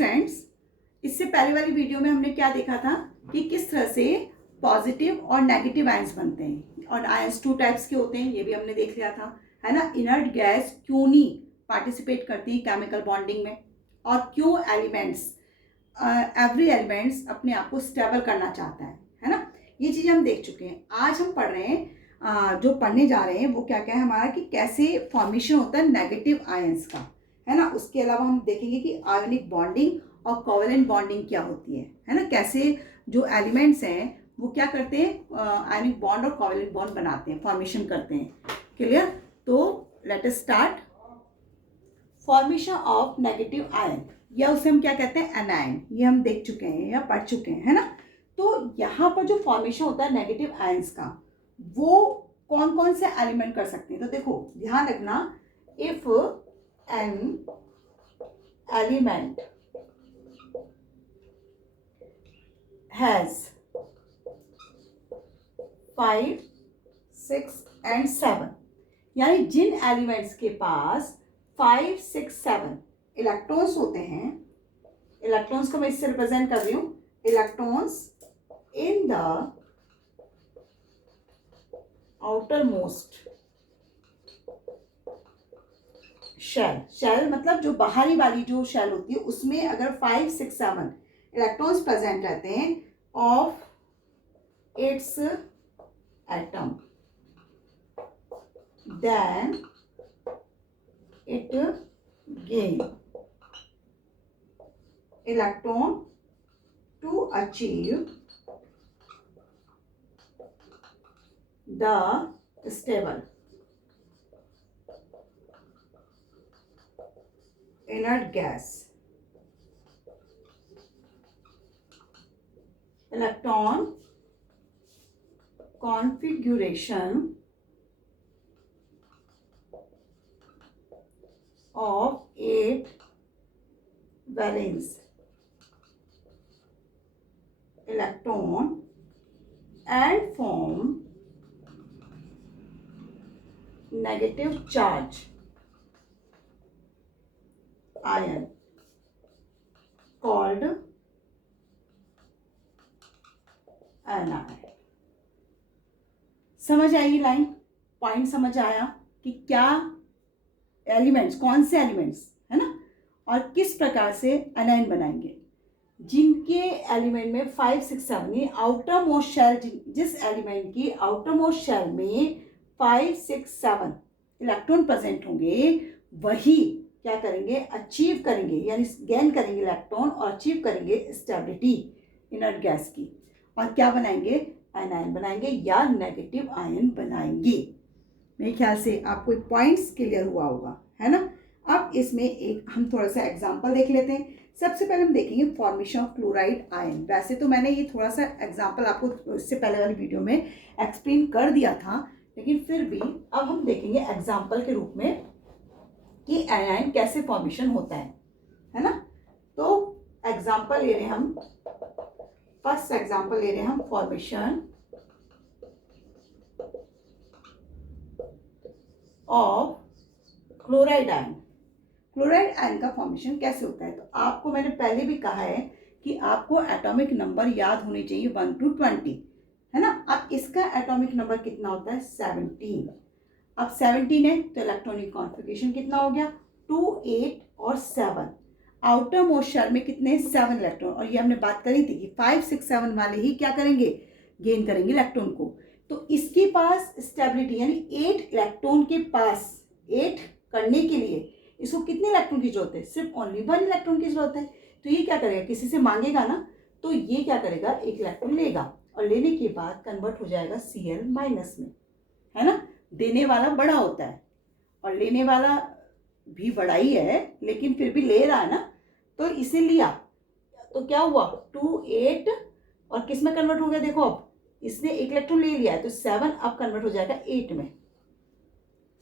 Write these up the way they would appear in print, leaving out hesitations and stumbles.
Friends, इससे पहले वाली वीडियो में हमने क्या देखा था कि किस तरह से पॉजिटिव और नेगेटिव आयंस बनते हैं, और आयंस टू टाइप्स के होते हैं, ये भी हमने देख लिया था, है ना। इनर्ट गैस क्यों नहीं पार्टिसिपेट करती हैं केमिकल बॉन्डिंग में, और क्यों एलिमेंट्स एवरी एलिमेंट्स अपने आप को स्टेबल करना चाहता है ना। ये चीज़ें हम देख चुके हैं। आज हम पढ़ रहे हैं, जो पढ़ने जा रहे हैं वो क्या क्या है हमारा, कि कैसे फॉर्मेशन होता है नेगेटिव आयंस का, है ना। उसके अलावा हम देखेंगे कि आयोनिक बॉन्डिंग और कोवेलेंट बॉन्डिंग क्या होती है ना। कैसे जो एलिमेंट्स हैं वो क्या करते हैं, आयोनिक बॉन्ड और कोवेलेंट बॉन्ड बनाते हैं, फॉर्मेशन करते हैं। क्लियर? तो let us start. Formation of negative ion, या उसे हम क्या कहते हैं, एनायन, ये हम देख चुके हैं या पढ़ चुके हैं, है ना। तो यहाँ पर जो फॉर्मेशन होता है नेगेटिव आयंस का, वो कौन कौन से एलिमेंट कर सकते हैं। तो देखो ध्यान रखना, if an element has 5, 6 and 7, यानी जिन एलिमेंट्स के पास 5, 6, 7 इलेक्ट्रॉन्स होते हैं, इलेक्ट्रॉन्स को मैं इससे रिप्रेजेंट कर रही हूं, electrons in the outermost shell, shell मतलब जो बाहरी वाली जो शेल होती है, उसमें अगर 5, 6, 7 इलेक्ट्रॉन्स प्रेजेंट रहते हैं of its atom, then it gain electron to achieve the stable inert gas. Electron configuration of 8 valence electron and form negative charge ion called anion. समझ आई लाइन, पॉइंट समझ आया कि क्या एलिमेंट्स, कौन से एलिमेंट्स, है ना, और किस प्रकार से एनायन बनाएंगे। जिनके एलिमेंट में 5, 6, 7, ये आउटर मोस्ट शेल, जिस एलिमेंट की आउटर मोस्ट शेल में 5, 6, 7 इलेक्ट्रॉन प्रेजेंट होंगे, वही क्या करेंगे, अचीव करेंगे, यानी गेन करेंगे इलेक्ट्रॉन और अचीव करेंगे स्टेबिलिटी इनर्ट गैस की, और क्या बनाएंगे, एनायन बनाएंगे या नेगेटिव आयन बनाएंगे। मेरे ख्याल से आपको पॉइंट्स क्लियर हुआ होगा, है ना। अब इसमें एक हम थोड़ा सा एग्जांपल देख लेते हैं। सबसे पहले हम देखेंगे फॉर्मेशन ऑफ क्लोराइड आयन। वैसे तो मैंने ये थोड़ा सा एग्जांपल आपको इससे पहले वाली वीडियो में एक्सप्लेन कर दिया था, लेकिन फिर भी अब हम देखेंगे एग्जाम्पल के रूप में कि आयन कैसे फॉर्मेशन होता है ना। तो एग्जाम्पल ले रहे हैं हम, फर्स्ट एग्जाम्पल ले रहे हैं हम, formation of chloride ion. Chloride ion का फॉर्मेशन कैसे होता है, तो आपको मैंने पहले भी कहा है कि आपको एटॉमिक नंबर याद होने चाहिए 1 to 20, है ना। अब इसका एटॉमिक नंबर कितना होता है, 17। अब 17 है तो इलेक्ट्रॉनिक कॉन्फ़िगरेशन कितना हो गया, 2, 8 और 7। आउटर मोस्ट शेल में कितने, 7 इलेक्ट्रॉन, और ये हमने बात करी थी कि 5, 6, 7 वाले ही क्या करेंगे, गेन करेंगे इलेक्ट्रॉन को। तो इसके पास स्टेबिलिटी, यानी 8 इलेक्ट्रॉन के पास, 8 करने के लिए इसको कितने इलेक्ट्रॉन की जरूरत है, सिर्फ ओनली 1 इलेक्ट्रॉन की जरूरत है। तो ये क्या करेगा, किसी से मांगेगा ना, तो ये क्या करेगा, 1 इलेक्ट्रॉन लेगा, और लेने के बाद कन्वर्ट हो जाएगा Cl- में, है ना। देने वाला बड़ा होता है और लेने वाला भी बड़ा ही है, लेकिन फिर भी ले रहा है ना, तो इसे लिया तो क्या हुआ, 2, 8 और किस में कन्वर्ट हो गया, देखो अब इसने 1 इलेक्ट्रॉन ले लिया है, तो 7 अब कन्वर्ट हो जाएगा 8 में।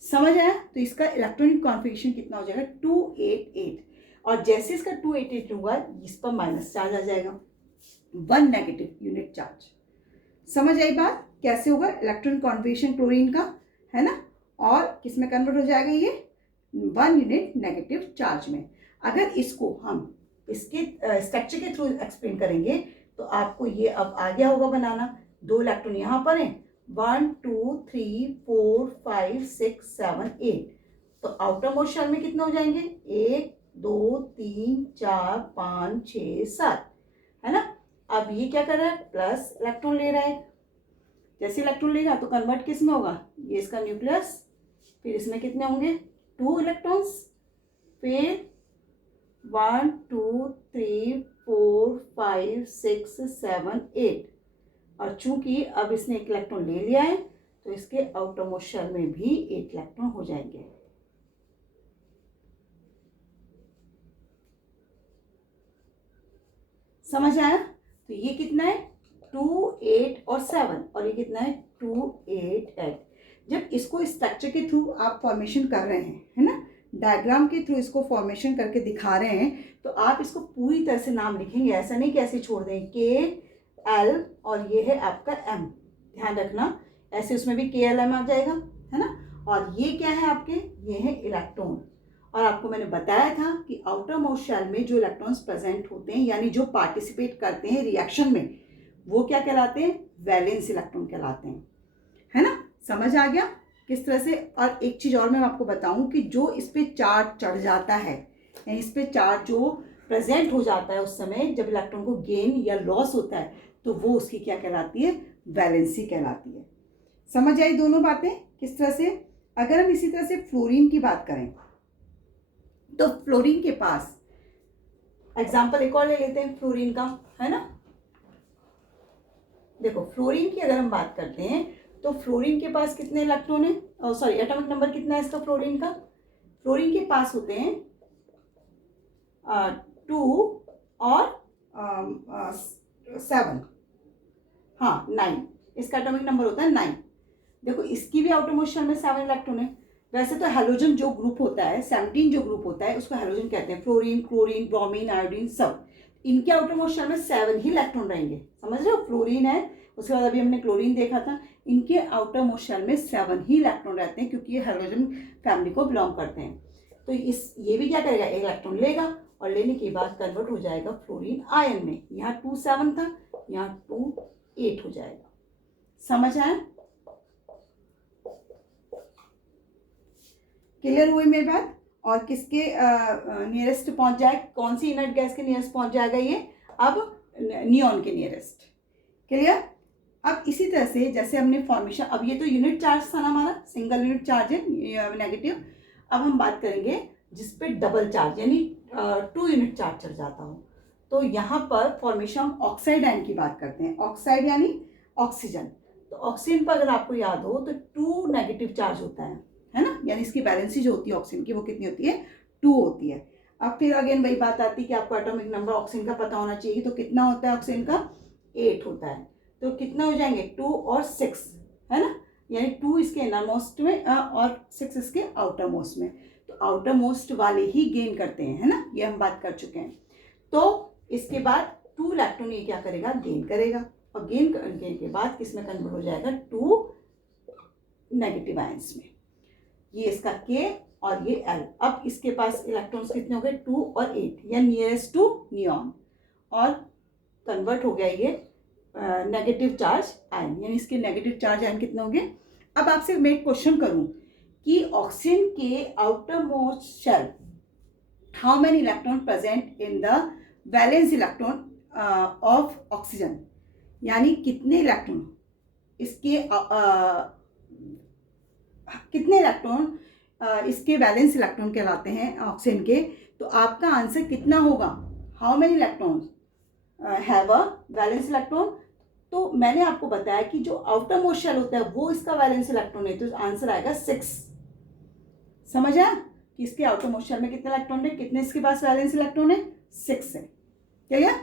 समझ आया? तो इसका इलेक्ट्रॉनिक कॉन्फ़िगरेशन कितना हो जाएगा, 288, और जैसे इसका 288 होगा, इस पर माइनस चार्ज आ जाएगा, 1 नेगेटिव यूनिट चार्ज। समझ आई बात, कैसे होगा इलेक्ट्रॉनिक कॉन्फ़िगरेशन क्लोरीन का, है ना, और किस में कन्वर्ट हो जाएगा, ये 1 यूनिट नेगेटिव चार्ज में। अगर इसको हम इसके स्ट्रक्चर के थ्रू एक्सप्लेन करेंगे तो आपको ये अब आ गया होगा बनाना। 2 इलेक्ट्रॉन यहाँ पर हैं, 1 2 3 4 5 6 7 8। तो आउटर मोस्ट शेल में कितने हो जाएंगे, 1 2 3 4 5 6 7, है ना। अब ये क्या कर रहा है, प्लस इलेक्ट्रॉन ले रहा है। जैसे इलेक्ट्रॉन लेगा तो कन्वर्ट किस में होगा, ये इसका न्यूक्लियस, फिर इसमें कितने होंगे 2 इलेक्ट्रॉन्स, फिर 1 2 3 4 5 6 7 8। और चूंकि अब इसने एक इलेक्ट्रॉन ले लिया है तो इसके आउटर मोस्ट शेल में भी 8 इलेक्ट्रॉन हो जाएंगे। समझ आया। तो ये कितना है 2 8 और 7, और ये कितना है 2 8 8। जब इसको स्ट्रक्चर के थ्रू आप फॉर्मेशन कर रहे हैं, है ना, डायग्राम के थ्रू इसको फॉर्मेशन करके दिखा रहे हैं, तो आप इसको पूरी तरह से नाम लिखेंगे, ऐसा नहीं कि ऐसे छोड़ दें के एल और ये है आपका एम, ध्यान रखना ऐसे उसमें भी के एल एम आ जाएगा, है ना। और ये क्या है आपके, ये है इलेक्ट्रॉन। और आपको मैंने बताया था कि आउटर मोस्ट शेल में जो इलेक्ट्रॉन्स प्रेजेंट होते हैं यानी जो पार्टिसिपेट करते हैं रिएक्शन में, वो क्या कहलाते हैं, वैलेंस इलेक्ट्रॉन कहलाते हैं, है ना। समझ आ गया किस तरह से। और एक चीज़ और मैं आपको बताऊं कि जो इस पे चार्ज चढ़ जाता है, यानी इस पे चार्ज जो प्रेजेंट हो जाता है उस समय जब इलेक्ट्रॉन को गेन या लॉस होता है, तो वो उसकी क्या कहलाती है, वैलेंसी कहलाती है। समझ आई दोनों बातें किस तरह से। अगर हम इसी तरह से फ्लोरीन की बात करें तो फ्लोरीन के पास एग्जाम्पल एक और ले लेते हैं फ्लोरीन का, है ना। देखो फ्लोरीन की अगर हम बात करते हैं तो फ्लोरीन के पास कितने इलेक्ट्रॉन है, सॉरी एटॉमिक नंबर कितना है इसका फ्लोरीन का। फ्लोरीन के पास होते हैं 2 और 7, हाँ 9, इसका एटॉमिक नंबर होता है 9। देखो इसकी भी आउटर मोस्ट शेल में 7 इलेक्ट्रॉन है। वैसे तो हेलोजन जो ग्रुप होता है, 17 जो ग्रुप होता है उसको हेलोजन कहते हैं, फ्लोरीन क्लोरीन ब्रोमीन आयोडीन सब। इनके आउटर मोस्ट शेल में 7 ही इलेक्ट्रॉन रहेंगे, समझ रहे हो। फ्लोरीन है, उसके बाद अभी हमने क्लोरीन देखा था, इनके आउटर मोस्ट शेल में 7 ही इलेक्ट्रॉन रहते हैं क्योंकि ये हेलोजन फैमिली को बिलोंग करते हैं। तो ये भी क्या करेगा, एक इलेक्ट्रॉन लेगा और लेने के बाद कन्वर्ट हो जाएगा फ्लोरीन आयन में। यहाँ 2 7 था, यहाँ 2 8 हो जाएगा। समझ आया, क्लियर हुई मेरी बात। और किसके नियरेस्ट पहुंच जाए, कौन सी इनर्ट गैस के नियरेस्ट पहुंच जाएगा ये, अब नियॉन के नियरेस्ट। क्लियर। अब इसी तरह से जैसे हमने फॉर्मेशन, अब ये तो यूनिट चार्ज था ना हमारा, सिंगल यूनिट चार्ज है नेगेटिव। अब हम बात करेंगे जिस पे डबल चार्ज यानी 2 यूनिट चार्ज चढ़ जाता हो, तो यहाँ पर फॉर्मेशन हम ऑक्साइड आयन की बात करते हैं। ऑक्साइड यानी ऑक्सीजन। तो ऑक्सीजन पर अगर आपको याद हो तो 2 नेगेटिव चार्ज होता है ना, यानी इसकी बैलेंसी जो होती है ऑक्सीजन की वो कितनी होती है, 2 होती है। अब फिर अगेन वही बात आती है कि आपको एटॉमिक नंबर ऑक्सीजन का पता होना चाहिए, तो कितना होता है ऑक्सीजन का, 8 होता है। तो कितना हो जाएंगे 2 और 6, है ना, यानी 2 इसके इनर मोस्ट में और 6 इसके आउटर मोस्ट में। तो आउटर मोस्ट वाले ही गेन करते हैं, है ना, ये हम बात कर चुके हैं। तो इसके बाद 2 इलेक्ट्रॉन ये क्या करेगा, गेन करेगा, और गेन करने के बाद किसमें कन्वर्ट हो जाएगा, 2 नेगेटिव आयंस में। ये इसका K और ये L। अब इसके पास इलेक्ट्रॉन्स कितने हो गए, 2 और 8, या नियरेस्ट टू नियॉन, और कन्वर्ट हो गया ये नेगेटिव चार्ज आयन, यानी इसके नेगेटिव चार्ज आयन कितने हो गए। अब आपसे मैं एक क्वेश्चन करूं कि ऑक्सीजन के outermost shell how many electron present in the valence electron of oxygen, यानी कितने इलेक्ट्रॉन इसके कितने इलेक्ट्रॉन इसके वैलेंस इलेक्ट्रॉन कहलाते हैं ऑक्सीजन के। तो आपका आंसर कितना होगा, how many electron have a valence electron. तो मैंने आपको बताया कि जो आउटर मोस्ट शेल होता है वो इसका वैलेंस इलेक्ट्रॉन है, तो आंसर आएगा 6। समझ आया कि इसके आउटर मोस्ट शेल में कितने इलेक्ट्रॉन है, कितने इसके पास वैलेंस इलेक्ट्रॉन है, 6 है। क्लियर।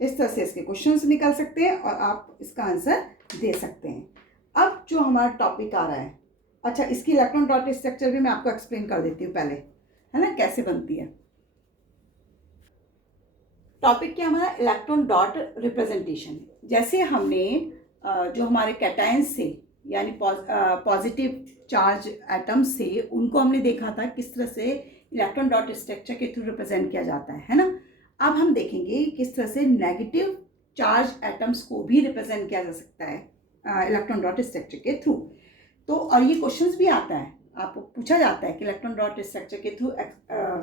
इस तरह से इसके क्वेश्चंस निकल सकते हैं और आप इसका आंसर दे सकते हैं। अब जो हमारा टॉपिक आ रहा है, अच्छा इसकी इलेक्ट्रॉन डॉट स्ट्रक्चर भी मैं आपको एक्सप्लेन कर देती हूँ पहले, है ना, कैसे बनती है। टॉपिक क्या हमारा, इलेक्ट्रॉन डॉट रिप्रेजेंटेशन। जैसे हमने जो हमारे कैटायंस थे यानी पॉजिटिव चार्ज एटम्स थे, उनको हमने देखा था किस तरह से इलेक्ट्रॉन डॉट स्ट्रक्चर के थ्रू रिप्रेजेंट किया जाता है ना। अब हम देखेंगे किस तरह से नेगेटिव चार्ज एटम्स को भी रिप्रेजेंट किया जा सकता है इलेक्ट्रॉन डॉट स्ट्रक्चर के थ्रू। तो और ये क्वेश्चंस भी आता है, आपको पूछा जाता है कि इलेक्ट्रॉन डॉट स्ट्रक्चर के थ्रू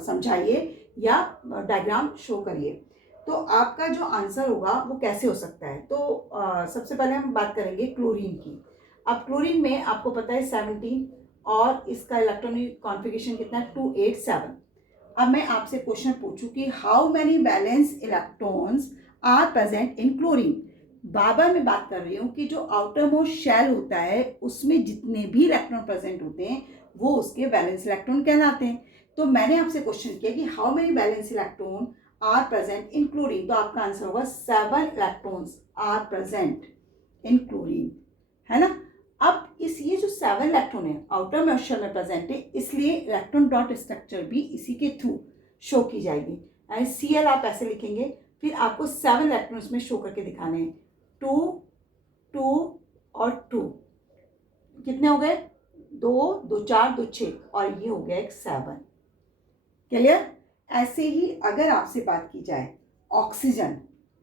समझाइए या डायग्राम शो करिए। तो आपका जो आंसर होगा वो कैसे हो सकता है। तो सबसे पहले हम बात करेंगे क्लोरीन की। अब क्लोरीन में आपको पता है 17 और इसका इलेक्ट्रॉनिक कॉन्फ़िगरेशन कितना है 287। अब मैं आपसे क्वेश्चन पूछूं कि how many valence electrons are present in chlorine. बार मैं बात कर रही हूँ कि जो आउटर मोस्ट शेल होता है उसमें जितने भी इलेक्ट्रॉन प्रेजेंट होते हैं वो उसके वैलेंस इलेक्ट्रॉन कहलाते हैं। तो मैंने आपसे क्वेश्चन किया कि how many valence electron are present in chlorine, तो आपका आंसर होगा 7 electrons are present in chlorine, है ना। अब इस ये जो 7 इलेक्ट्रॉन है आउटर मोस्ट शेल में प्रेजेंट है, इसलिए इलेक्ट्रॉन डॉट स्ट्रक्चर भी इसी के थ्रू शो की जाएगी। यानी Cl आप ऐसे लिखेंगे, फिर आपको 7 इलेक्ट्रॉन इसमें शो करके दिखाने हैं। 2 2 और 2 कितने हो गए, 2 2 4 2 6 और ये हो गया एक 7। क्लियर। ऐसे ही अगर आपसे बात की जाए ऑक्सीजन,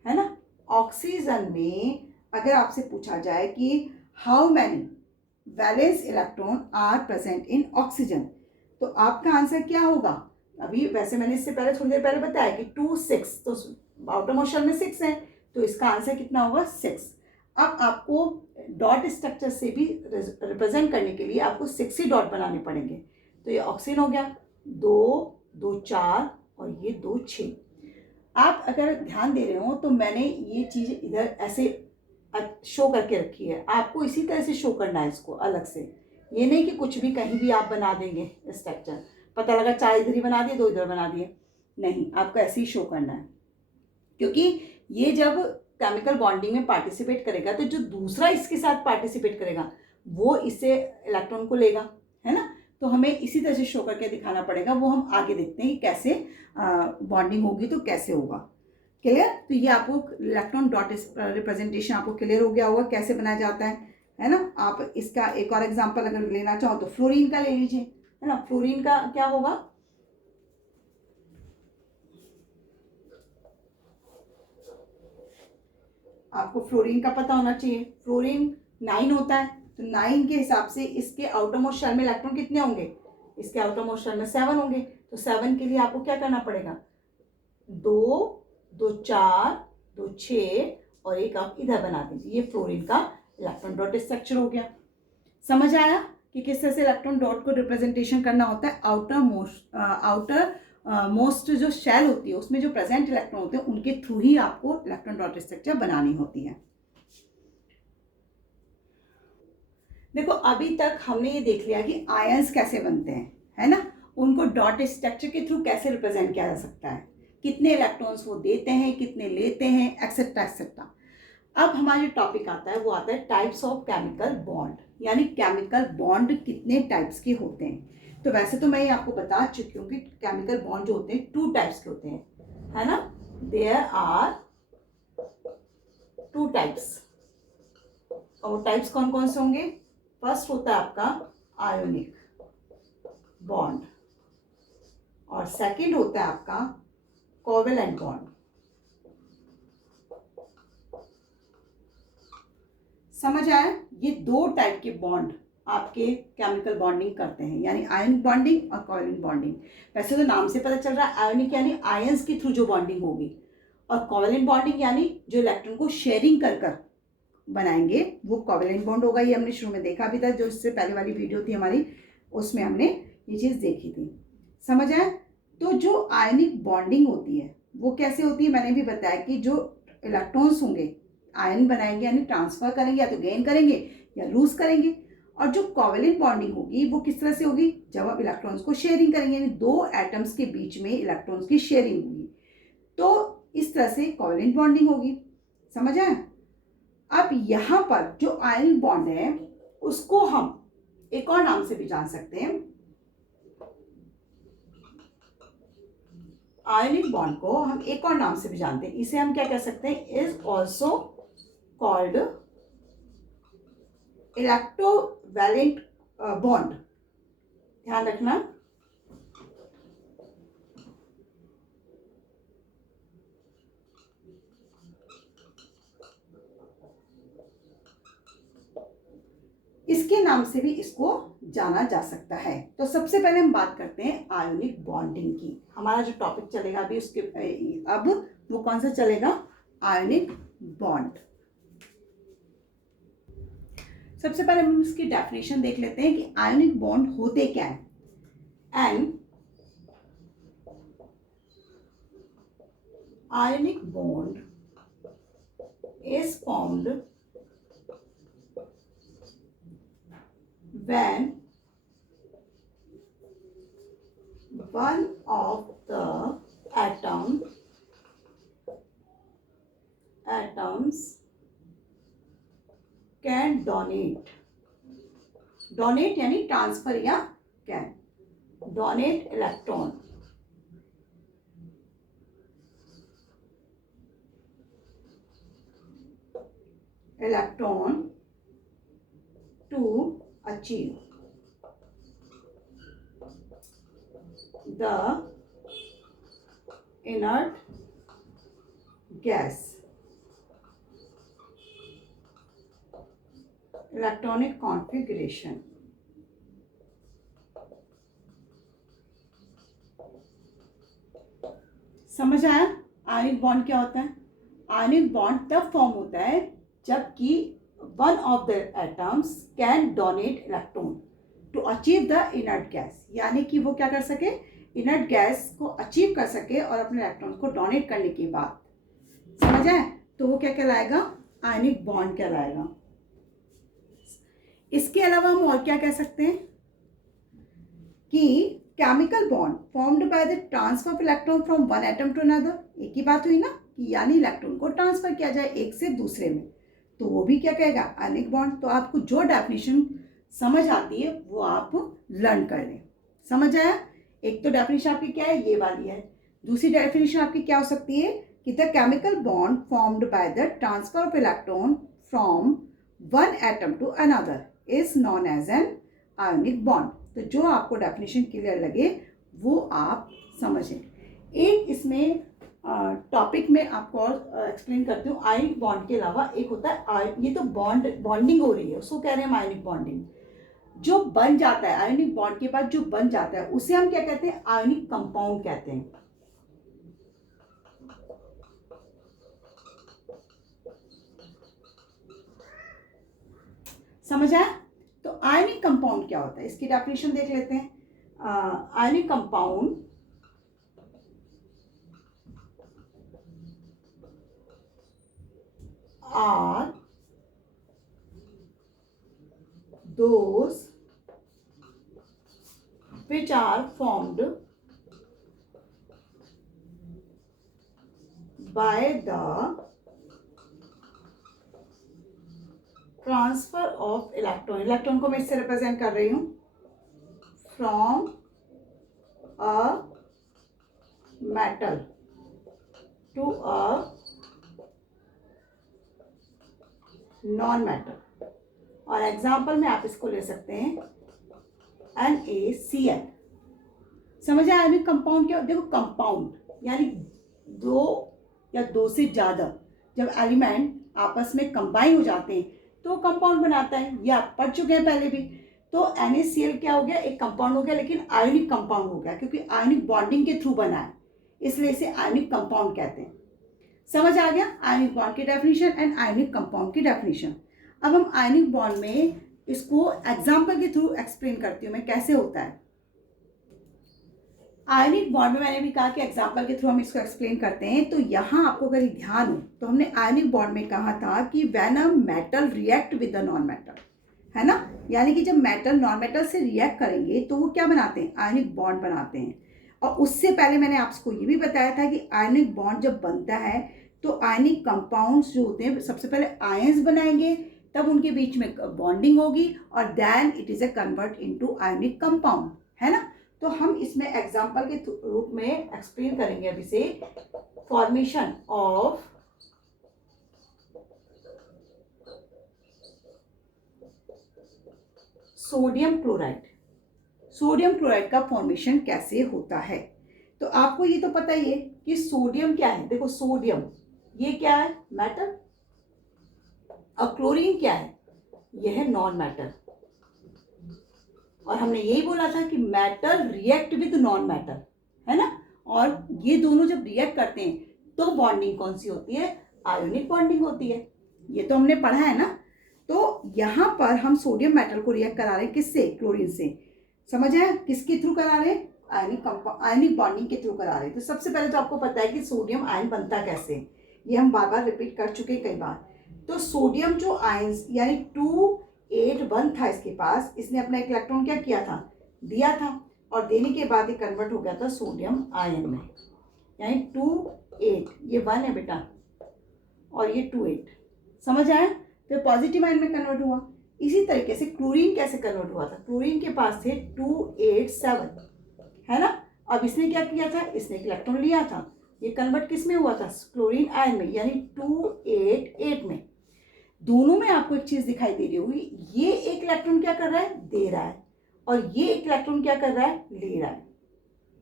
है ना, ऑक्सीजन में अगर आपसे पूछा जाए कि how many valence electron are present in oxygen, तो आपका आंसर क्या होगा। अभी वैसे मैंने इससे पहले थोड़ी देर पहले बताया कि 2 6, तो आउटर मोस्ट शेल में 6 है, तो इसका आंसर कितना होगा 6। अब आपको डॉट स्ट्रक्चर से भी रिप्रेजेंट करने के लिए आपको 6 ही डॉट बनाने पड़ेंगे। तो ये ऑक्सीजन हो गया 2 2 4 और ये 2 6। आप अगर ध्यान दे रहे हो तो मैंने ये चीज़ इधर ऐसे शो करके रखी है, आपको इसी तरह से शो करना है इसको अलग से। ये नहीं कि कुछ भी कहीं भी आप बना देंगे स्ट्रक्चर, पता लगा 4 इधर ही बना दिए 2 इधर बना दिए, नहीं, आपको ऐसे ही शो करना है। क्योंकि ये जब केमिकल बॉन्डिंग में पार्टिसिपेट करेगा तो जो दूसरा इसके साथ पार्टिसिपेट करेगा वो इससे इलेक्ट्रॉन को लेगा, है ना। तो हमें इसी तरह से शो करके दिखाना पड़ेगा, वो हम आगे देखते हैं कि कैसे बॉन्डिंग होगी तो कैसे होगा। क्लियर। तो ये आपको इलेक्ट्रॉन डॉट रिप्रेजेंटेशन आपको क्लियर हो गया होगा कैसे बनाया जाता है ना। आप इसका एक और एग्जांपल अगर लेना चाहो तो फ्लोरीन का ले लीजिए, है ना। फ्लोरीन का क्या होगा, आपको फ्लोरीन का पता होना चाहिए। फ्लोरीन 9 होता है, तो 9 के हिसाब से इसके आउटर मोस्ट शेल में इलेक्ट्रॉन कितने होंगे, इसके आउटर मोस्ट शेल में 7 होंगे। तो 7 के लिए आपको क्या करना पड़ेगा, 2 2 4 2 6 और एक आप इधर बना दीजिए। ये फ्लोरीन का इलेक्ट्रॉन डॉट स्ट्रक्चर हो गया। समझ आया कि किस तरह से इलेक्ट्रॉन डॉट को रिप्रेजेंटेशन करना होता है। आउटर मोस्ट जो शेल होती है उसमें जो प्रेजेंट इलेक्ट्रॉन होते हैं उनके थ्रू ही आपको इलेक्ट्रॉन डॉट स्ट्रक्चर बनानी होती है। देखो अभी तक हमने ये देख लिया कि आयंस कैसे बनते हैं, है ना, उनको डॉट स्ट्रक्चर के थ्रू कैसे रिप्रेजेंट किया जा सकता है, कितने इलेक्ट्रॉन्स वो देते हैं, कितने लेते हैं, एक्सेट्रा एक्सेट्रा। अब हमारा जो टॉपिक आता है वो आता है टाइप्स ऑफ केमिकल बॉन्ड, यानी केमिकल बॉन्ड कितने टाइप्स के होते हैं। तो वैसे तो मैं ये आपको बता चुकी हूँ कि केमिकल बॉन्ड जो होते हैं 2 टाइप्स के होते हैं, है ना। देयर आर 2 टाइप्स, और टाइप्स कौन कौन से होंगे। फर्स्ट होता है आपका आयोनिक बॉन्ड और सेकंड होता है आपका कोवेलेंट बॉन्ड। समझ आया, ये 2 टाइप के बॉन्ड आपके केमिकल बॉन्डिंग करते हैं, यानी आयनिक बॉन्डिंग और कोवेलेंट बॉन्डिंग। वैसे तो नाम से पता चल रहा है आयनिक यानी आयंस के थ्रू जो बॉन्डिंग होगी, और कोवेलेंट बॉन्डिंग यानी जो इलेक्ट्रॉन को शेयरिंग कर कर बनाएंगे वो कोवेलेंट बॉन्ड होगा। ये हमने शुरू में देखा भी था, जो इससे पहले वाली वीडियो थी हमारी उसमें हमने ये चीज़ देखी थी। समझ आया। तो जो आयनिक बॉन्डिंग होती है वो कैसे होती है, मैंने भी बताया कि जो इलेक्ट्रॉन्स होंगे आयन बनाएंगे यानी ट्रांसफर करेंगे, या तो गेन करेंगे या लूज करेंगे। और जो कोवेलेंट बॉन्डिंग होगी वो किस तरह से होगी, जब आप इलेक्ट्रॉन्स को शेयरिंग करेंगे, यानी 2 एटम्स के बीच में इलेक्ट्रॉन्स की शेयरिंग होगी, तो इस तरह से कोवेलेंट बॉन्डिंग होगी। समझ आया। अब यहाँ पर जो आयनिक बॉन्ड है उसको हम एक और नाम से भी जान सकते हैं। आयनिक बॉन्ड को हम एक और नाम से भी जानते हैं, इसे हम क्या कह सकते हैं, is also called electrovalent bond. ध्यान रखना, इसके नाम से भी इसको जाना जा सकता है। तो सबसे पहले हम बात करते हैं आयोनिक बॉन्डिंग की। हमारा जो टॉपिक चलेगा अभी उसके अब वो कौन सा चलेगा, आयोनिक बॉन्ड। सबसे पहले हम इसकी डेफिनेशन देख लेते हैं कि आयोनिक बॉन्ड होते क्या है। And ionic bond is formed when one of the atoms can donate यानी ट्रांसफर या can donate electron to achieve the inert gas electronic configuration। समझ आया आयनिक बॉन्ड क्या होता है? आयनिक बॉन्ड तब फॉर्म होता है जबकि one of the atoms can donate electron to achieve the inert gas, यानी कि वो क्या कर सके, इनर्ट गैस को अचीव कर सके और अपने इलेक्ट्रॉन को डोनेट करने के बाद, समझ आए, तो वो क्या कहलाएगा, आयनिक बॉन्ड कहलाएगा। इसके अलावा हम और क्या कह सकते हैं कि chemical bond formed by the transfer of electron from one atom to another, एक ही बात हुई ना कि यानी इलेक्ट्रॉन को ट्रांसफर किया जाए एक से दूसरे में, तो वो भी क्या कहेगा, आयनिक बॉन्ड। तो आपको जो डेफिनेशन समझ आती है वो आप लर्न कर लें। समझ आया? एक तो डेफिनेशन आपकी क्या है, ये वाली है। दूसरी डेफिनेशन आपकी क्या हो सकती है कि the chemical bond formed by the transfer of electron from one atom to another is known as an ionic bond. तो जो आपको डेफिनेशन क्लियर लगे वो आप समझें। एक इसमें टॉपिक में आपको और एक्सप्लेन करती हूँ। आयनिक बॉन्ड के अलावा एक होता है, ये तो बॉन्डिंग हो रही है उसको कह रहे हैं हम आयनिक बॉन्डिंग। जो बन जाता है आयनिक बॉन्ड के बाद जो बन जाता है उसे हम क्या कहते हैं, आयनिक कंपाउंड कहते हैं। समझ आया? तो आयनिक कंपाउंड क्या होता है इसकी डेफिनेशन देख लेते हैं। Ionic compound are those which are formed by the transfer of electron। Electron को मैं इससे रिप्रेजेंट कर रही हूं, from a metal to a non metal. और एग्जाम्पल में आप इसको ले सकते हैं NaCl। समझ आया आयनिक कंपाउंड क्या? देखो कंपाउंड यानी दो या दो से ज़्यादा जब एलिमेंट आपस में कंबाइन हो जाते हैं तो कंपाउंड बनाता है, ये आप पढ़ चुके हैं पहले भी। तो NaCl क्या हो गया, एक कंपाउंड हो गया, लेकिन आयनिक कंपाउंड हो गया क्योंकि आयनिक बॉन्डिंग के थ्रू बना है, इसलिए इसे आयनिक कंपाउंड कहते हैं। समझ आ गया आयनिक बॉन्ड की डेफिनेशन एंड आयनिक कंपाउंड की डेफिनेशन। अब हम आयनिक बॉन्ड में इसको एग्जांपल के थ्रू एक्सप्लेन करती हूँ मैं कैसे होता है। आयनिक बॉन्ड में मैंने भी कहा कि एग्जांपल के थ्रू हम इसको एक्सप्लेन करते हैं। तो यहाँ आपको अगर ध्यान हो तो हमने आयनिक बॉन्ड में कहा था कि when a metal react with a non metal, है ना, यानी कि जब मेटल नॉन मेटल से रिएक्ट करेंगे तो वो क्या बनाते हैं, आयनिक बॉन्ड बनाते हैं। और उससे पहले मैंने आपको ये भी बताया था कि आयनिक बॉन्ड जब बनता है तो आयनिक कंपाउंड्स जो होते हैं सबसे पहले आयंस बनाएंगे, तब उनके बीच में बॉन्डिंग होगी और then it is a convert into ionic compound, है ना। तो हम इसमें एग्जांपल के रूप में एक्सप्लेन करेंगे अभी से formation of sodium chloride. Sodium chloride का फॉर्मेशन कैसे होता है। तो आपको ये तो पता ही है कि सोडियम क्या है। देखो सोडियम ये क्या है, मेटल, और क्लोरीन क्या है, यह है नॉन मेटल। और हमने यही बोला था कि matter react with non matter, है ना। और ये दोनों जब रिएक्ट करते हैं तो बॉन्डिंग कौन सी होती है, आयोनिक बॉन्डिंग होती है। ये तो हमने पढ़ा है ना। तो यहाँ पर हम सोडियम मेटल को रिएक्ट करा रहे हैं किससे, क्लोरीन से। समझ आया, किसके थ्रू करा रहे हैं, आयनिक बॉन्डिंग के थ्रू करा रहे हैं। तो सबसे पहले तो आपको पता है कि सोडियम आयन बनता कैसे, ये हम बार बार रिपीट कर चुके हैं कई बार। तो सोडियम जो आयंस यानी 281 था इसके पास, इसने अपना एक इलेक्ट्रॉन क्या किया था, दिया था, और देने के बाद ये कन्वर्ट हो गया था सोडियम आयन में, यानी 28, ये 1 है बेटा और ये 28, समझ आया। तो पॉजिटिव आयन में कन्वर्ट हुआ। इसी तरीके से क्लोरीन कैसे कन्वर्ट हुआ था, क्लोरीन के पास थे 287, है ना। अब इसने क्या किया था, इसने एक इलेक्ट्रॉन लिया था, ये कन्वर्ट किस में हुआ था, क्लोरीन आयन में, यानी 288 में। दोनों में आपको एक चीज दिखाई दे रही होगी, ये एक इलेक्ट्रॉन क्या कर रहा है, दे रहा है, और ये एक इलेक्ट्रॉन क्या कर रहा है, ले रहा है।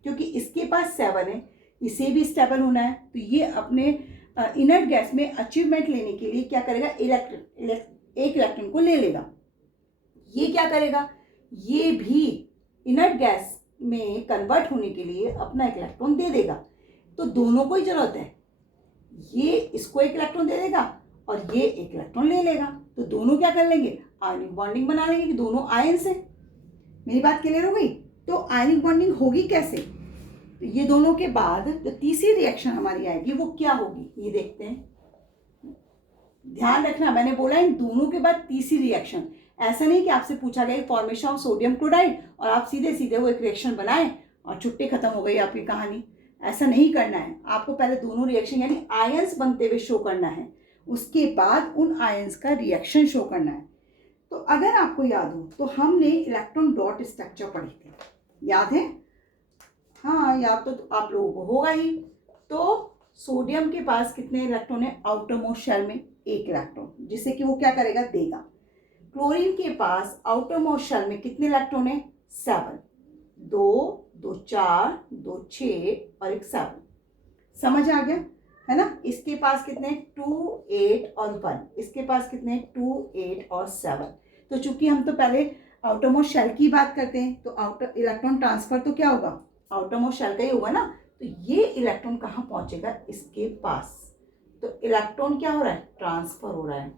क्योंकि इसके पास 7 है, इसे भी स्टेबल होना है, तो ये अपने इनर्ट गैस में अचीवमेंट लेने के लिए क्या करेगा, एक इलेक्ट्रॉन को ले लेगा। ये क्या करेगा, ये भी इनर्ट गैस में कन्वर्ट होने के लिए अपना एक इलेक्ट्रॉन दे देगा। तो दोनों को ही जरूरत है, ये इसको एक इलेक्ट्रॉन दे देगा और ये एक इलेक्ट्रॉन ले लेगा। तो दोनों क्या कर लेंगे, आयनिक बॉन्डिंग बना लेंगे कि दोनों आयन से। मेरी बात क्लियर हो गई। तो आयनिक बॉन्डिंग होगी कैसे, तो ये दोनों के बाद जो तीसरी रिएक्शन हमारी आएगी वो क्या होगी, ये देखते हैं। ध्यान रखना, मैंने बोला इन दोनों के बाद तीसरी रिएक्शन। ऐसा नहीं कि आपसे पूछा गया फॉर्मेशन ऑफ सोडियम क्लोराइड और आप सीधे सीधे वो एक रिएक्शन बनाए और छुट्टी खत्म हो गई आपकी कहानी। ऐसा नहीं करना है, आपको पहले दोनों रिएक्शन यानी आयंस बनते हुए शो करना है, उसके बाद उन आयंस का रिएक्शन शो करना है। तो अगर आपको याद हो तो हमने इलेक्ट्रॉन डॉट स्ट्रक्चर पढ़ी थी, याद है, हाँ याद तो आप लोगों को होगा ही। तो सोडियम के पास कितने इलेक्ट्रॉन है, आउटर मोस्ट शेल में एक इलेक्ट्रॉन, जिससे कि वो क्या करेगा, देगा। क्लोरीन के पास आउटर मोस्ट शेल में कितने इलेक्ट्रॉन है, 7, 2, 2 4, 2 6 और एक 7, समझ आ गया, है ना। इसके पास कितने, 2 8 और 1, इसके पास कितने, 2 8 और 7। तो चूंकि हम तो पहले आउटर मोस्ट शेल की बात करते हैं, तो आउटर इलेक्ट्रॉन ट्रांसफर तो क्या होगा, आउटर मोस्ट शेल का ही होगा ना। तो ये इलेक्ट्रॉन कहाँ पहुंचेगा, इसके पास। तो इलेक्ट्रॉन क्या हो रहा है, ट्रांसफर हो रहा है।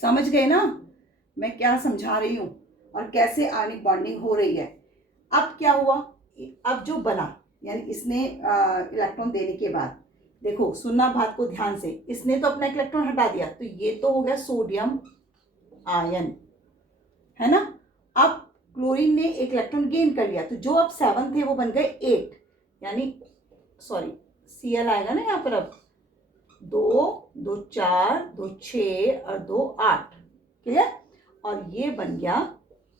समझ गए ना मैं क्या समझा रही हूं और कैसे आयनिक बॉन्डिंग हो रही है। अब क्या हुआ, अब जो बना, यानी इसने इलेक्ट्रॉन देने के बाद, देखो सुनना बात को ध्यान से, इसने तो अपना इलेक्ट्रॉन हटा दिया, तो ये तो हो गया सोडियम आयन, है ना। अब क्लोरीन ने एक इलेक्ट्रॉन गेन कर लिया, तो जो अब 7 थे वो बन गए 8, यानी सॉरी Cl आएगा ना यहाँ पर, अब 2 2 4 2 6 और 2 8, क्लियर। और ये बन गया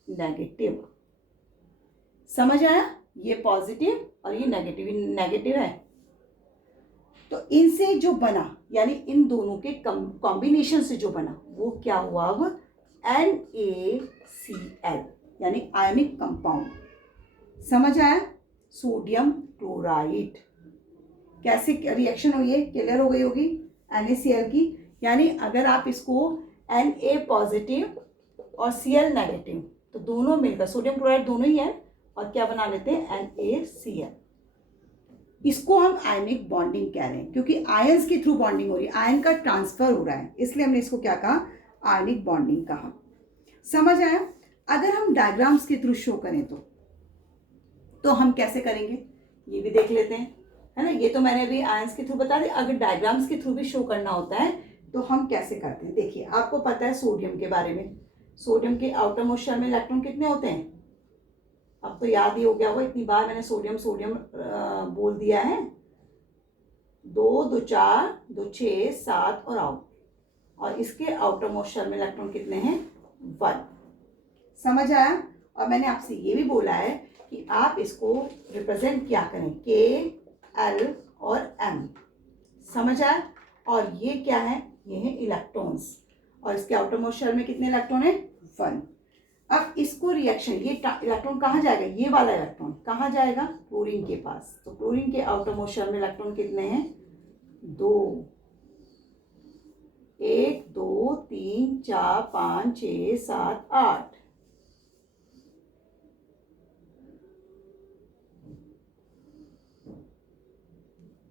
नेगेटिव, समझ आया, ये पॉजिटिव और ये नेगेटिव, नेगेटिव है। तो इनसे जो बना, यानी इन दोनों के कॉम्बिनेशन से जो बना वो क्या हुआ, अब NaCl यानी आयनिक कंपाउंड, समझ आया, सोडियम क्लोराइड। कैसे रिएक्शन हुई है, क्लियर हो गई होगी NaCl की। यानी अगर आप इसको Na पॉजिटिव और Cl नेगेटिव, तो दोनों मिलकर सोडियम क्लोराइड दोनों ही है, और क्या बना लेते हैं, NaCl। इसको हम आयनिक बॉन्डिंग कह रहे हैं, क्योंकि आयंस के थ्रू बॉन्डिंग हो रही है, आयन का ट्रांसफर हो रहा है, इसलिए हमने इसको क्या कहा, आयनिक बॉन्डिंग कहा। समझ आया। अगर हम डायग्राम्स के थ्रू शो करें तो हम कैसे करेंगे, ये भी देख लेते हैं, है ना। ये तो मैंने अभी आयंस के थ्रू बता दिया, अगर डायग्राम्स के थ्रू भी शो करना होता है तो हम कैसे करते हैं। देखिए आपको पता है सोडियम के बारे में, सोडियम के आउटर मोस्ट शेल में इलेक्ट्रॉन कितने होते हैं, अब तो याद ही हो गया होगा, इतनी बार मैंने सोडियम सोडियम बोल दिया है। 2 2 4 2 6 7 और आउट, और इसके आउटर मोस्ट शेल में इलेक्ट्रॉन कितने हैं, 1, समझ आया। और मैंने आपसे ये भी बोला है कि आप इसको रिप्रेजेंट क्या करें, K L और M, समझ आया। और ये क्या है, ये है इलेक्ट्रॉन्स, और इसके आउटर मोस्ट शेल में कितने इलेक्ट्रॉन है, 1। अब इसको रिएक्शन, ये इलेक्ट्रॉन कहाँ जाएगा, ये वाला इलेक्ट्रॉन कहाँ जाएगा, क्लोरीन के पास। तो क्लोरीन के आउटर मोस्ट शेल में इलेक्ट्रॉन कितने हैं, 2। 1 2 3 4 5 6 7 8।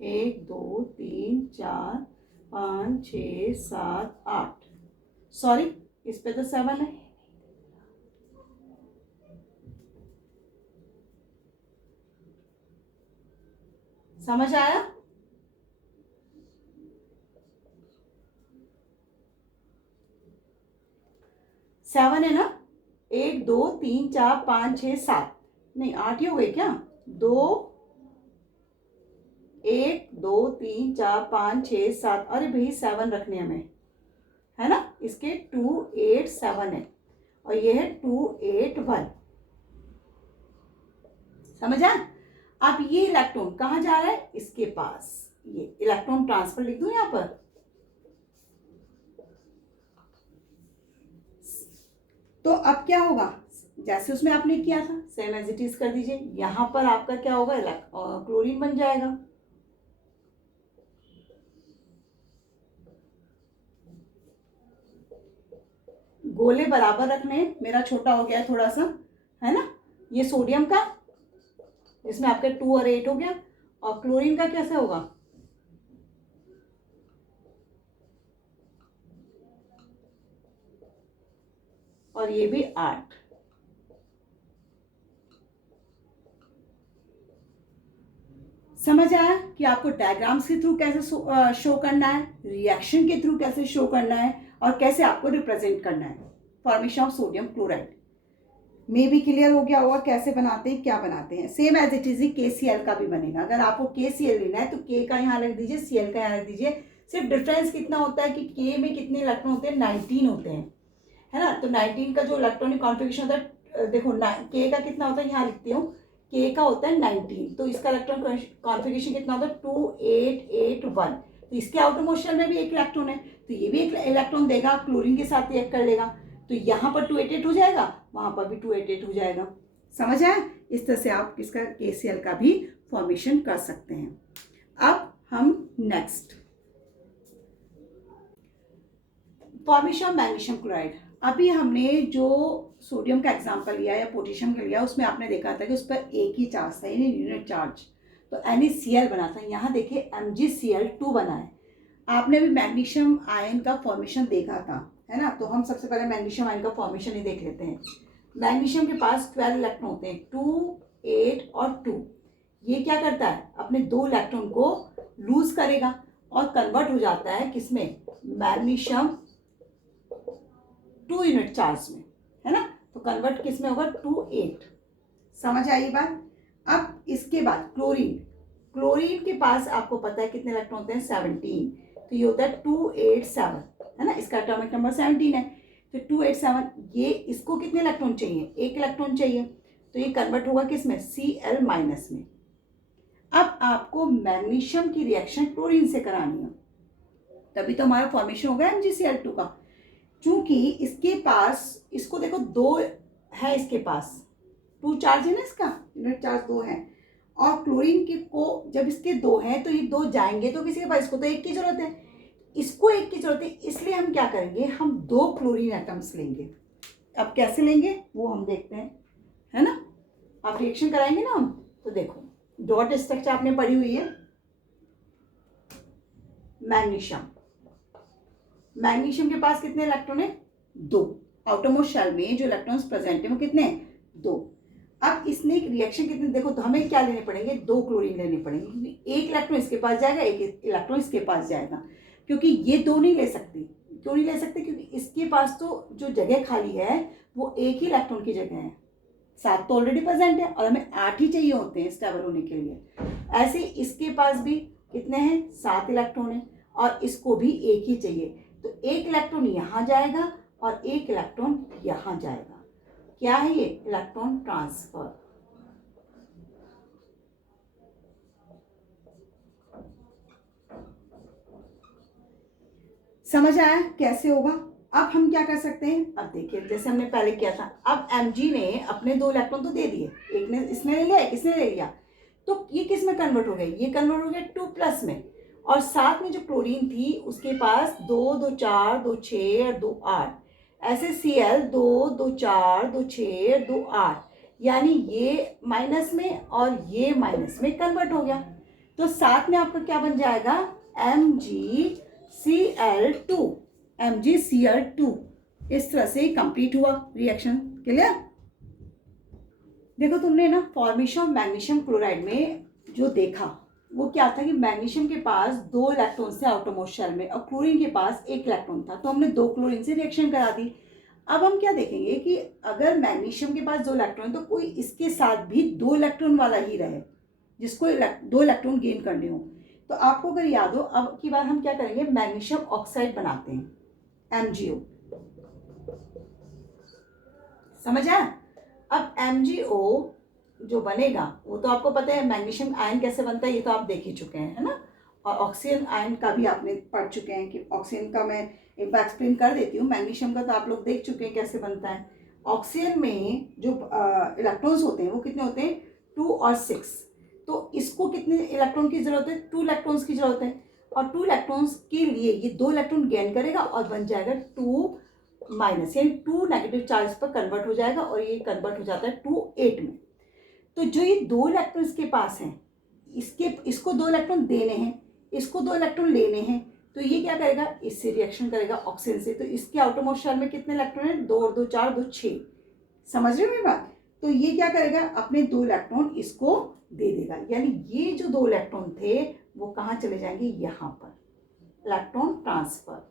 एक 2 3 4 5 6 7 8। सॉरी, इस पे तो 7 है। समझ आया? सेवन है ना? 1 2 3 4 5 6 7, नहीं 8 ही हो गए क्या? 2 1 2 3 4 5 6 7, अरे भाई 7 रखने हमें, है ना? इसके 2 8 7 है और ये है 2 8 1। समझ आया? अब ये इलेक्ट्रॉन कहाँ जा रहा है? इसके पास। ये इलेक्ट्रॉन ट्रांसफर लिख दूं यहां पर। तो अब क्या होगा? जैसे उसमें आपने किया था सेम एज इट इज कर दीजिए। यहां पर आपका क्या होगा? क्लोरीन बन जाएगा। गोले बराबर रखने, मेरा छोटा हो गया थोड़ा सा, है ना? ये सोडियम का, इसमें आपके 2 और 8 हो गया, और क्लोरीन का कैसे होगा? और ये भी 8। समझ आया कि आपको डायग्राम्स के थ्रू कैसे शो करना है, रिएक्शन के थ्रू कैसे शो करना है, और कैसे आपको रिप्रेजेंट करना है फॉर्मेशन ऑफ सोडियम क्लोराइड। मे भी क्लियर हो गया होगा कैसे बनाते हैं, क्या बनाते हैं। सेम एज इट इज ही KCl का भी बनेगा। अगर आपको KCl लेना है तो K का यहाँ रख दीजिए, Cl का यहाँ रख दीजिए। सिर्फ डिफरेंस कितना होता है कि K में कितने इलेक्ट्रॉन होते हैं? 19 होते हैं, है ना? तो 19 का जो इलेक्ट्रॉनिक कॉन्फ़िगरेशन होता है, देखो K का कितना होता है, यहाँ लिखती हूँ। K का होता है 19, तो इसका इलेक्ट्रॉन कॉन्फ़िगरेशन कितना होता है? 2 8 8 1। तो इसके आउटर मोस्ट शेल में भी एक इलेक्ट्रॉन है, तो ये भी एक इलेक्ट्रॉन देगा, क्लोरीन के साथ रिएक्ट कर लेगा। तो यहाँ पर 288 हो जाएगा, वहाँ पर भी 288 हो जाएगा। समझ आया? इस तरह से आप इसका KCl का भी फॉर्मेशन कर सकते हैं। अब हम next formation of magnesium chloride. अभी हमने जो सोडियम का एग्जांपल लिया या पोटेशियम का लिया, उसमें आपने देखा था कि उस पर एक ही चार्ज था, यानी यूनिट चार्ज, तो NaCl बना था। यहाँ देखिए MgCl2 बना है। आपने भी मैग्नीशियम आयन का फॉर्मेशन देखा था, है ना? तो हम सबसे पहले मैग्नीशियम आयन का फॉर्मेशन ही देख लेते हैं। मैग्नीशियम के पास 12 इलेक्ट्रॉन होते हैं, 2 8 और 2। ये क्या करता है? अपने 2 इलेक्ट्रॉन को लूज करेगा और कन्वर्ट हो जाता है किसमें? मैग्नीशियम 2 यूनिट चार्ज में, है ना? तो कन्वर्ट किस में होगा? 2 8। समझ आई बात? अब इसके बाद क्लोरीन। क्लोरीन के पास आपको पता है कितने इलेक्ट्रॉन होते हैं? 17। तो ये होता है 287, है ना? इसका एटॉमिक नंबर 17 है। तो 287, ये इसको कितने इलेक्ट्रॉन चाहिए? 1 इलेक्ट्रॉन चाहिए। तो ये कन्वर्ट होगा किस में? Cl- में। अब आपको मैग्नीशियम की रिएक्शन क्लोरीन से करानी है, तभी तो हमारा फॉर्मेशन होगा MgCl2 का। चूंकि इसके पास, इसको देखो 2 है इसके पास, 2 चार्ज है ना, इसका यूनिट चार्ज 2 है। और क्लोरीन के को जब इसके 2 हैं तो ये 2 जाएंगे तो किसी के पास, इसको तो 1 की जरूरत है, इसको 1 की जरूरत है। इसलिए हम क्या करेंगे? हम 2 क्लोरीन एटम्स लेंगे। अब कैसे लेंगे वो हम देखते हैं, है ना? आप रिएक्शन कराएंगे ना हम, तो देखो डॉट स्ट्रक्चर आपने पढ़ी हुई है। मैग्नीशियम, मैग्नीशियम के पास कितने इलेक्ट्रॉन है? 2। आउटरमोस्ट शेल में जो इलेक्ट्रॉन्स प्रेजेंट है वो कितने हैं? 2। अब इसने एक रिएक्शन कितने, देखो तो हमें क्या लेने पड़ेंगे? 2 क्लोरीन लेने पड़ेंगे, क्योंकि 1 इलेक्ट्रॉन इसके पास जाएगा, 1 इलेक्ट्रॉन इसके पास जाएगा। क्योंकि ये 2 नहीं ले सकती। क्यों नहीं ले सकते? क्योंकि इसके पास तो जो जगह खाली है वो 1 ही इलेक्ट्रॉन की जगह है, 7 तो ऑलरेडी प्रेजेंट है, और हमें 8 ही चाहिए होते हैं स्टेबल होने के लिए। ऐसे इसके पास भी कितने हैं? 7 इलेक्ट्रॉन है, और इसको भी 1 ही चाहिए। तो 1 इलेक्ट्रॉन यहाँ जाएगा और 1 इलेक्ट्रॉन यहाँ जाएगा। क्या है ये? Electron transfer. समझ आया कैसे होगा? अब हम क्या कर सकते हैं? अब देखिए जैसे हमने पहले किया था, अब Mg ने अपने 2 इलेक्ट्रॉन तो दे दिए, एक ने इसने ले लिया, एक इसने ले लिया, तो ये किस में कन्वर्ट हो गया? ये कन्वर्ट हो गया 2+ में, और साथ में जो क्लोरीन थी उसके पास 2 2 4 2 6 और 2 8, ऐसे Cl 2 2 4 2 6 2 8, यानी ये माइनस में और ये माइनस में कन्वर्ट हो गया। तो साथ में आपका क्या बन जाएगा, MgCl2, MgCl2। इस तरह से कंप्लीट हुआ रिएक्शन। क्लियर? देखो तुमने ना फॉर्मेशन ऑफ मैग्नीशियम क्लोराइड में जो देखा वो क्या था कि मैग्नीशियम के पास 2 इलेक्ट्रॉन थे आउटरमोस्ट शेल में और क्लोरीन के पास 1 इलेक्ट्रॉन था, तो हमने 2 क्लोरीन से रिएक्शन करा दी। अब हम क्या देखेंगे कि अगर मैग्नीशियम के पास 2 इलेक्ट्रॉन तो कोई इसके साथ भी 2 इलेक्ट्रॉन वाला ही रहे जिसको 2 इलेक्ट्रॉन गेन करने हो। तो आपको अगर याद हो, अब की बार हम क्या करेंगे, मैग्नीशियम ऑक्साइड बनाते हैं, MgO। समझ आया? अब MgO जो बनेगा वो तो आपको पता है, मैग्नीशियम आयन कैसे बनता है ये तो आप देख ही चुके हैं, है ना। और ऑक्सीजन आयन का भी आपने पढ़ चुके हैं कि ऑक्सीजन का मैं एक बार एक्सप्लेन कर देती हूँ, मैग्नीशियम का तो आप लोग देख चुके हैं कैसे बनता है। ऑक्सीजन में जो इलेक्ट्रॉन्स होते हैं वो कितने होते हैं, 2 और 6। तो इसको कितने इलेक्ट्रॉन की जरूरत है, 2 इलेक्ट्रॉन्स की जरूरत है। और 2 इलेक्ट्रॉन्स के लिए ये 2 इलेक्ट्रॉन गेन करेगा और बन जाएगा 2 माइनस, यानी 2 नेगेटिव चार्ज पर कन्वर्ट हो जाएगा और ये कन्वर्ट हो जाता है 2 8 में। तो जो ये 2 इलेक्ट्रॉन इसके पास हैं, इसको 2 इलेक्ट्रॉन देने हैं, इसको 2 इलेक्ट्रॉन लेने हैं, तो ये क्या करेगा, इससे रिएक्शन करेगा ऑक्सीजन से। तो इसके आउटरमोस्ट शेल में कितने इलेक्ट्रॉन है, 2 और 2 4 2 6। समझ रहे हो मेरी बात? तो ये क्या करेगा, अपने 2 इलेक्ट्रॉन इसको दे देगा, यानी ये जो 2 इलेक्ट्रॉन थे वो कहाँ चले जाएंगे, यहाँ पर, इलेक्ट्रॉन ट्रांसफर।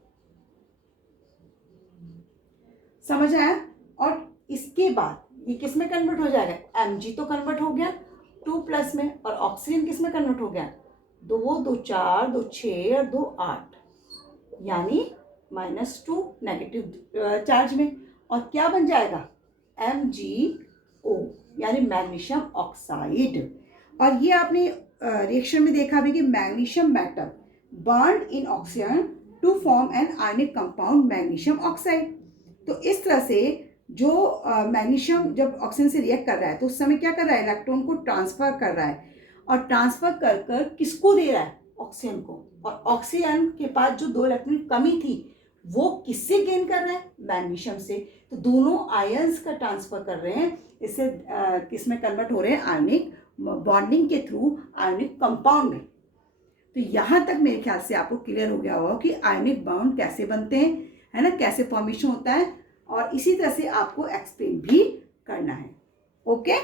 समझ आया? और इसके बाद ये किस में कन्वर्ट हो जाएगा, Mg तो कन्वर्ट हो गया 2 प्लस में, और ऑक्सीजन किस में कन्वर्ट हो गया, 2 2 4 2 6 और 2 8, यानी -2 नेगेटिव चार्ज में। और क्या बन जाएगा, MgO, यानी मैग्नीशियम ऑक्साइड। और ये आपने रिएक्शन में देखा भी कि magnesium metal bond in oxygen to form an ionic compound magnesium oxide. तो इस तरह से जो मैग्नीशियम जब ऑक्सीजन से रिएक्ट कर रहा है तो उस समय क्या कर रहा है, इलेक्ट्रॉन को ट्रांसफर कर रहा है, और ट्रांसफर कर कर किसको दे रहा है, ऑक्सीजन को। और ऑक्सीजन के पास जो 2 इलेक्ट्रॉन कमी थी वो किससे गेन कर रहा है, मैग्नीशियम से। तो दोनों आयंस का ट्रांसफर कर रहे हैं, इससे किस में कन्वर्ट हो रहे हैं, आयनिक बॉन्डिंग के थ्रू आयनिक कंपाउंड में। तो यहाँ तक मेरे ख्याल से आपको क्लियर हो गया होगा कि आयनिक बॉन्ड कैसे बनते हैं, है ना, कैसे फॉर्मेशन होता है, और इसी तरह से आपको एक्सप्लेन भी करना है। ओके।